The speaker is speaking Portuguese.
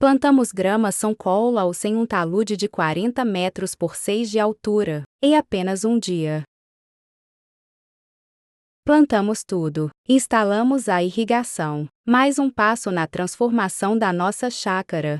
Plantamos grama São Carlos em talude de 40 metros por 6 de altura, em apenas um dia. Plantamos tudo. Instalamos a irrigação. Mais um passo na transformação da nossa chácara.